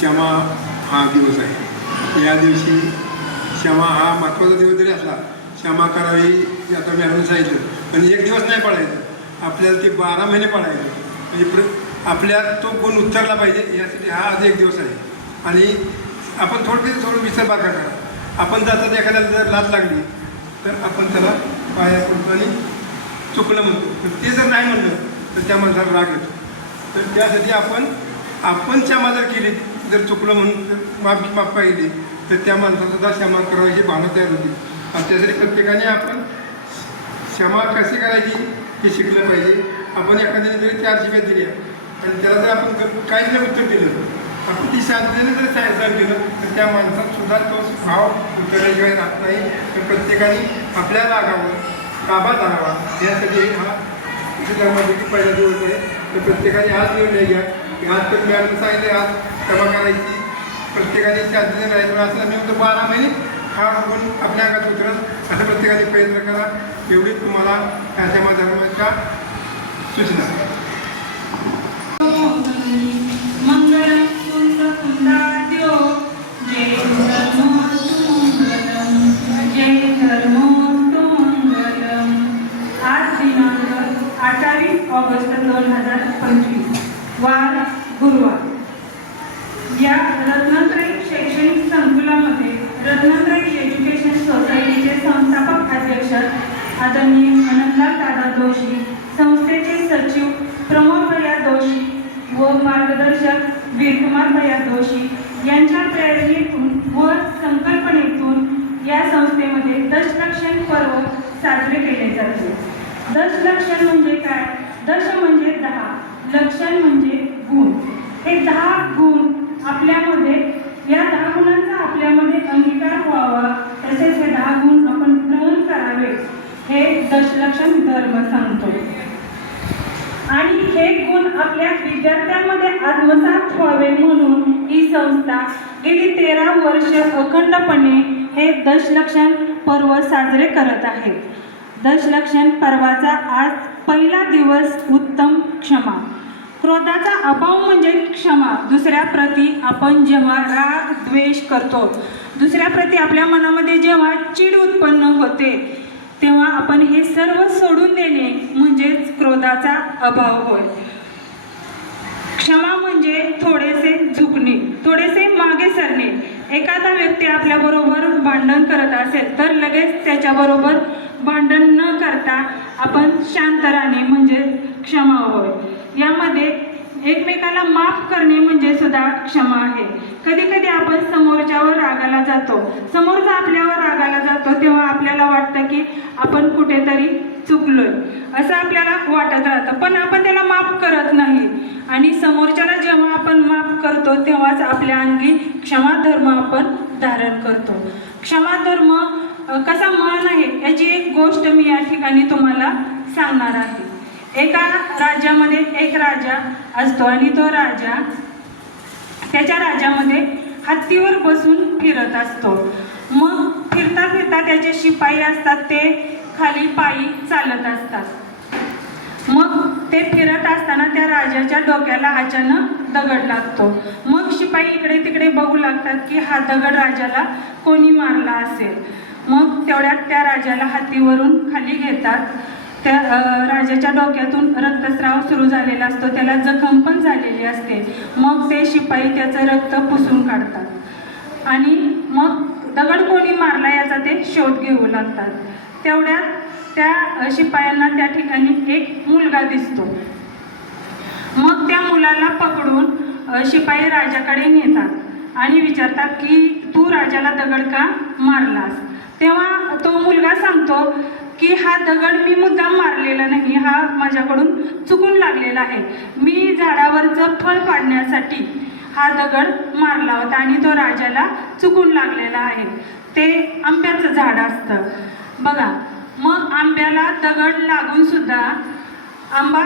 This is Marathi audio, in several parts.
क्षमा हा दिवस आहे. या दिवशी क्षमा हा महत्त्वाचा दिवस जरी असला, क्षमा करावी आता मॅडम सांगितलं, पण एक दिवस नाही पाळायचं, आपल्याला ते 12 महिने पाळायचं. म्हणजे आपल्याला तो गुण उतरला पाहिजे यासाठी हा आज एक दिवस आहे. आणि आपण थोडं विसर बाका करा. आपण जातात एखाद्याला जर लाच लागली तर आपण त्याला पाया पडतो आणि चुकलं म्हणतो. तर ते जर नाही म्हणलं तर त्या माणसाला राग येतो. तर त्यासाठी आपण क्षमा जर केली, जर चुकलं म्हणून माफ पाहिली तर त्या माणसासुद्धा क्षमा करायची भावना तयार होती. आणि त्यासाठी प्रत्येकाने आपण क्षमा कशी करायची हे शिकलं पाहिजे. आपण एखाद्याने जरी 4 शिव्या दिल्या आणि त्याला जर आपण काहीच नाही उत्तर दिलं, आपण ती शांततेने जर सहन केलं तर त्या माणसात सुद्धा तो भाव उतरल्याशिवाय राहत नाही. तर प्रत्येकाने आपल्या रागावर ताबा धरावा यासाठी हा धर्माचा पहिला दिवस आहे. तर प्रत्येकाने आज निर्णय घ्या की आज तर मॅडम सांगितले आज क्षमा करायची, प्रत्येकाने शांततेने राहायचं. असं मी म्हणतो 12 महिने हा गुण आपल्या अंगात उतरत असं प्रत्येकाने प्रयत्न करा. एवढी तुम्हाला या क्षमा धर्माच्या सूचना. ऑगस्ट 2025 वार गुरुवार. या रत्नात्रयी शैक्षणिक संकुलामध्ये रत्नात्रयी एज्युकेशन सोसायटीचे संस्थापक अध्यक्ष आदरणीय अनंतलाल दादा जोशी, संस्थेचे सचिव प्रमोद भैया जोशी व मार्गदर्शक वीरकुमार भैया जोशी यांच्या प्रेरणेतून व संकल्पनेतून या संस्थेमध्ये दशलक्षण पर्व साजरे केले जाते. दशलक्षण म्हणजे काय? दश म्हणजे 10, लक्षण म्हणजे गुण. हे 10 गुण आपल्यामध्ये, या 10 गुणांचा आपल्यामध्ये अंगीकार व्हावा, तसेच हे 10 गुण आपण ग्रहण करावे, हे दशलक्षण धर्म सांगतो. आणि हे गुण आपल्या विद्यार्थ्यांमध्ये आत्मसात व्हावे म्हणून ही संस्था गेली 13 वर्ष अखंडपणे हे दशलक्षण पर्व साजरे करत आहे. दशलक्षण पर्वाचा आज पहिला दिवस उत्तम क्षमा. क्रोधाचा अभाव म्हणजे क्षमा. दुसऱ्या प्रती आपण जेव्हा राग द्वेष करतो, दुसऱ्या प्रती आपल्या मनामध्ये जेव्हा चीड उत्पन्न होते, तेव्हा आपण हे सर्व सोडून देणे म्हणजेच क्रोधाचा अभाव होय. क्षमा म्हणजे थोडेसे झुकणे, थोडेसे मागे सरणे. एखादा व्यक्ती आपल्याबरोबर भांडण करत असेल तर लगेच त्याच्याबरोबर भांडण न करता आपण शांत राहणे म्हणजे क्षमा होय. यामध्ये एकमेकाला माफ करणे म्हणजे सुद्धा क्षमा आहे. कधी कधी आपण समोरच्यावर रागाला जातो, समोरचा आपल्यावर रागाला जातो, तेव्हा आपल्याला वाटतं की आपण कुठेतरी चुकलोय असं आपल्याला वाटत राहतं, पण आपण त्याला माफ करत नाही. आणि समोरच्याला जेव्हा आपण माफ करतो तेव्हाच आपल्या अंगी क्षमा धर्म आपण धारण करतो. क्षमा धर्म कसा मान आहे याची एक गोष्ट मी या ठिकाणी तुम्हाला सांगणार आहे. एका राज्यामध्ये एक राजा असतो आणि तो राजा त्याच्या राज्यामध्ये हत्तीवर बसून फिरत असतो. मग फिरता फिरता त्याचे शिपाई असतात, ते खाली पायी चालत असतात. मग ते फिरत असताना त्या राजाच्या डोक्याला अचानक दगड लागतो. मग शिपाई इकडे तिकडे बघू लागतात की हा दगड राजाला कोणी मारला असेल. मग तेवढ्यात त्या राजाला हातीवरून खाली घेतात. त्या राजाच्या डोक्यातून रक्तस्राव सुरू झालेला असतो, त्याला जखम पण झालेली असते. मग ते शिपाई त्याचं रक्त पुसून काढतात आणि मग दगड कोणी मारला याचा ते शोध घेऊ लागतात. तेवढ्यात त्या शिपायांना त्या ठिकाणी एक मुलगा दिसतो. मग त्या मुलाला पकडून शिपाई राजाकडे नेतात आणि विचारतात की तू राजाला दगड का मारलास? तेव्हा तो मुलगा सांगतो की हा दगड मी मुद्दाम मारलेला नाही, हा माझ्याकडून चुकून लागलेला आहे. मी झाडावरचं फळ पाडण्यासाठी हा दगड मारला होता आणि तो राजाला चुकून लागलेला आहे. ते आंब्याचं झाड असतं बघा. मग आंब्याला दगड लागून सुद्धा आंबा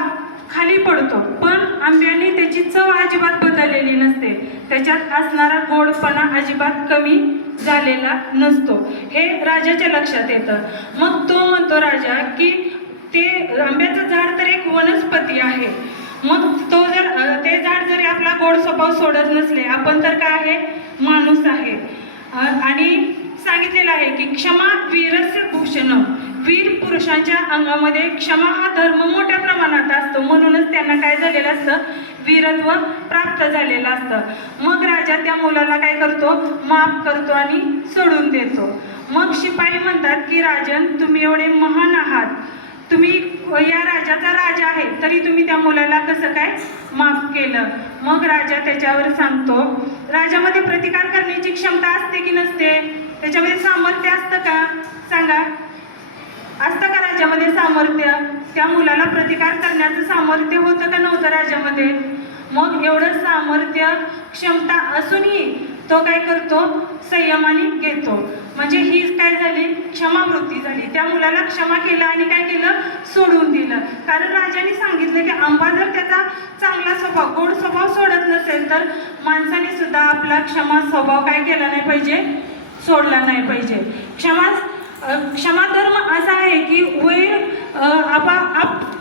खाली पडतो, पण आंब्याने त्याची चव अजिबात बदललेली नसते, त्याच्यात असणारा गोडपणा अजिबात कमी झालेला नसतो. हे राजाच्या लक्षात येतं. मग तो म्हणतो राजा की ते आंब्याचं झाड तर एक वनस्पती आहे, मग तो जर ते झाड जरी आपला गोड स्वभाव सोडत नसले, आपण तर काय आहे, माणूस आहे. आणि सांगितलेलं आहे की क्षमा वीरस्य भूषण. वीर पुरुषांच्या अंगामध्ये क्षमा हा धर्म मोठ्या प्रमाणात असतो, म्हणूनच त्यांना काय झालेलं असतं, वीरत्व प्राप्त झालेलं असतं. मग राजा त्या मुलाला काय करतो, माफ करतो आणि सोडून देतो. मग शिपाई म्हणतात की राजन, तुम्ही एवढे महान आहात, तुम्ही या राजाचा राजा आहे, तरी तुम्ही त्या मुलाला कसं काय माफ केलं. मग राजा त्याच्यावर सांगतो, राजामध्ये प्रतिकार करण्याची क्षमता असते की नसते, त्याच्यामध्ये सामर्थ्य असतं का, सांगा, असतं का राजामध्ये सामर्थ्य? त्या मुलाला प्रतिकार करण्याचं सामर्थ्य होतं का नव्हतं राजामध्ये? मग एवढं सामर्थ्य क्षमता असूनही तो काय करतो, संयमाने घेतो. म्हणजे ही काय झाली, क्षमावृत्ती झाली. त्या मुलाला क्षमा केलं आणि काय केलं, सोडून दिलं. कारण राजाने सांगितलं की आंबा जर त्याचा चांगला स्वभाव, गोड स्वभाव सोडत नसेल, तर माणसाने सुद्धा आपला क्षमा स्वभाव काय केला नाही पाहिजे, सोडला नाही पाहिजे. क्षमाधर्म असा आहे की वैर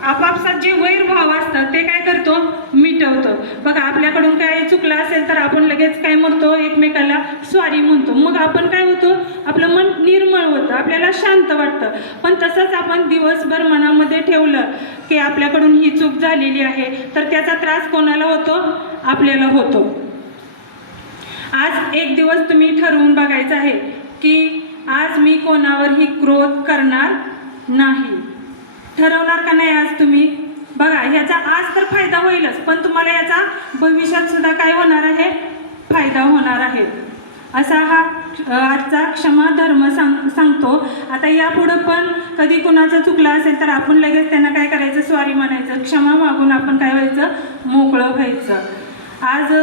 आपापसात जे वैरभाव असतात ते काय करतो, मिटवतो. बघा, आपल्याकडून काय चुकलं असेल तर आपण लगेच काय म्हणतो, एकमेकाला सॉरी म्हणतो. मग आपण काय होतो, आपलं मन निर्मळ होतं, आपल्याला शांत वाटतं. पण तसंच आपण दिवसभर मनामध्ये ठेवलं की आपल्याकडून ही चूक झालेली आहे, तर त्याचा त्रास कोणाला होतो, आपल्याला होतो. आज एक दिवस तुम्ही ठरवून बघायचं आहे की आज मी कोणावरही क्रोध करणार नाही. ठरवणार का नाही आज तुम्ही? बघा, ह्याचा आज तर फायदा होईलच, पण तुम्हाला याचा भविष्यात सुद्धा काय होणार आहे, फायदा होणार आहे. असा हा आजचा क्षमा धर्म सांगतो. आता यापुढं पण कधी कुणाचं चुकलं असेल तर आपण लगेच त्यांना काय करायचं, सॉरी म्हणायचं, क्षमा मागून आपण काय व्हायचं, मोकळं व्हायचं. आज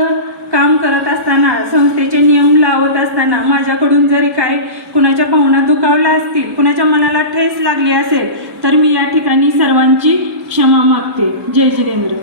काम करत असताना, संस्थेचे नियम लावत असताना माझ्याकडून जरी काय कुणाच्या भावना दुखावल्या असतील, कुणाच्या मनाला ठेस लागली असेल, तर मी या ठिकाणी सर्वांची क्षमा मागते. जय जिनेंद्र.